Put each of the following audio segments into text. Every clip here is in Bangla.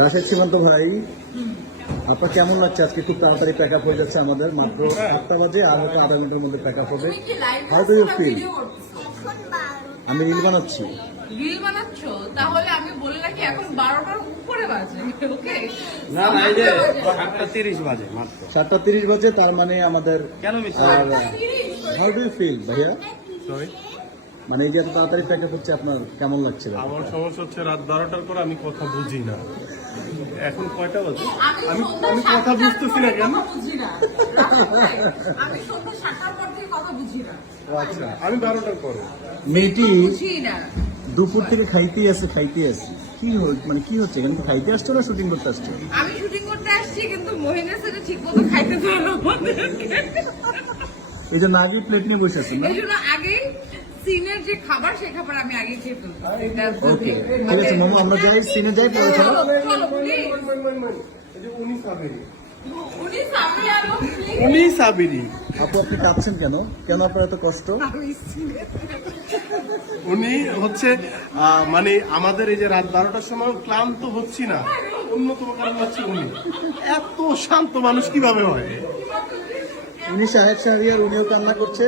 রাশেদ সীমান্ত ভাই, আপনার কেমন লাগছে? আজকে খুব তাড়াতাড়ি প্যাক আপ হয়ে যাচ্ছে আমাদের, মাত্র 8টা বাজে, আর হয়তো আধা ঘন্টার মধ্যে প্যাক আপ হবে। How do you feel? আমি রিল বানাচ্ছি। রিল বানাচ্ছো? তাহলে আমি বলে রাখি এখন 12টার উপরে বাজে। ওকে, না না, এই যে 7:30 বাজে মাত্র। 7:30 বাজে, তার মানে আমাদের কেন miss? How do you feel ভাইয়া? সরি, মানে এই যে এত তাড়াতাড়ি প্যাক আপ হচ্ছে, আপনার কেমন লাগছে? আমার সমস্যা হচ্ছে রাত 12টার পরে আমি কথা বুঝি না। এখন কয়টা বাজে? আমি কথা বুঝতেছি না কেন? বুঝি না। আমি সন্ধ্যা 7টার পর থেকে কথা বুঝি না। আচ্ছা, আমি 12টার পরে। মেয়েটি বুঝি না। দুপুর থেকে খাইতেই আছে। কি মানে কি হচ্ছে এখানে? কি খাইতে আসছো না শুটিং করতে আসছো? আমি শুটিং করতে আসছি, কিন্তু মহিনা সেটা ঠিক মতো খাইতে দেয় না আমাদেরকে। এই যে নাগি প্লেট নিয়ে বসে আছেন না? এই জন্য আগেই সিনের যে খাবার, সেই খাবার আমি আগে খেয়ে ফেলবো। ওকে, ঠিক আছে মামু, আমরা যাই, সিনে যাই, পরে চলো। উনি সাবিরি, আপু আপনি কাঁদছেন কেন? কেন আপনার এত কষ্ট? উনি হচ্ছে মানে আমাদের এই যে রাত 12টার সময় ক্লান্ত হচ্ছি না, অন্যতম কারণ হচ্ছে উনি। এত শান্ত মানুষ কিভাবে হয়? উনি শাহেদ শাহরিয়ার, উনিও কান্না করছে।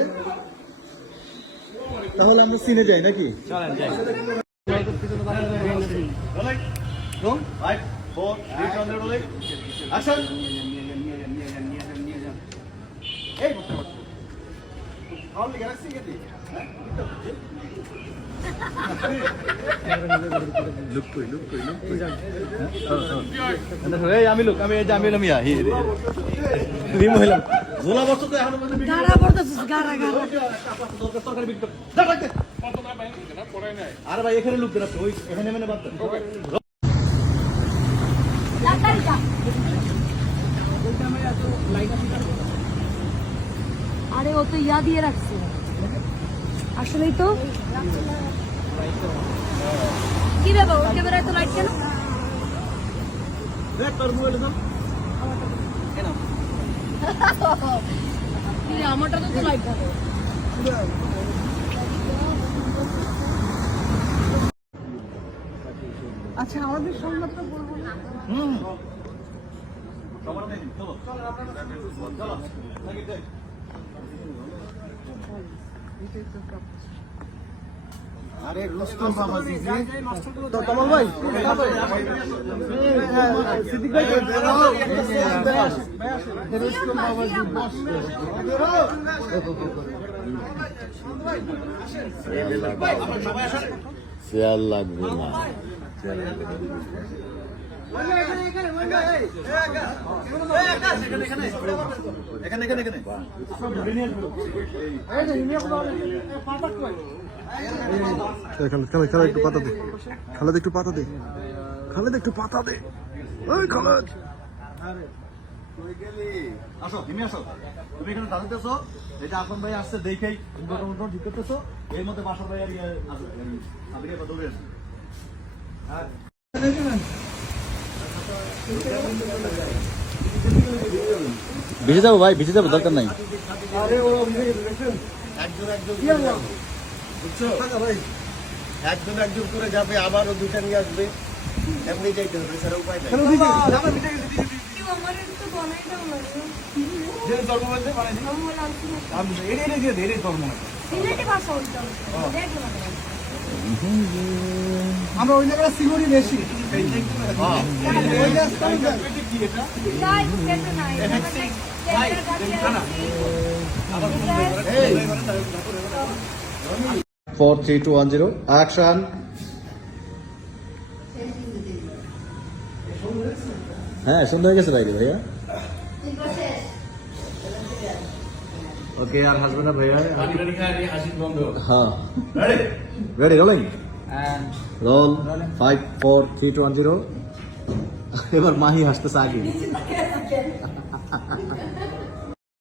তাহলে আমরা সিনে যাই নাকি? আরে ভাই এখানে লুক দেন, ওই এখানে মানে বাদ দেন। আরে ও তো ইয়া দিয়ে রাখছে, আসলেই তো। কি ব্যাপার, ওর ক্যামেরায় তো লাইট কেন? আমারটা তো লাইট থাকে। আচ্ছা, আমাদের সংবাদটা বলবো না। আরে রুস্তম বাবা জিজি তো কমল ভাই, সিদ্দিক ভাই, রুস্তম বাবা জি বস। শেয়ার লাগবে না। খালেদ একটু পাতা দে, খালেদ একটু পাতা দে, খালেদ একটু পাতা দে, ওই খালেদ। আসো, তুমি আসো, তুমি এখানে দাঁড়াতেছো। এটা আপন ভাই আসছে দেখেই ঠিক করতেছো। এর মধ্যে বাসা ভাই আর ইয়ে আসো, সাবিরের কথা দৌড়ে আসো। ভিজে যাবো ভাই, ভিজে যাবো, দরকার নাই। একজন একজন করে যাবে, আবারও দুইটা নিয়ে আসবে, এমনি যাইতে হবে, স্যার উপায় নেই। আমরা ওই জায়গায় সিগুরি বেশি। 4, 3, 2, 1, 0 অ্যাকশন। হ্যাঁ, সুন্দর হয়ে গেছে ভাই, ভাইয়া। ওকে, আর হাসবেন না ভাইয়া? হ্যাঁ, রেডি, রোলিং, রোল 5, 4, 3, 2, 1, 0। এবার মাহি হাসতেছে আগে।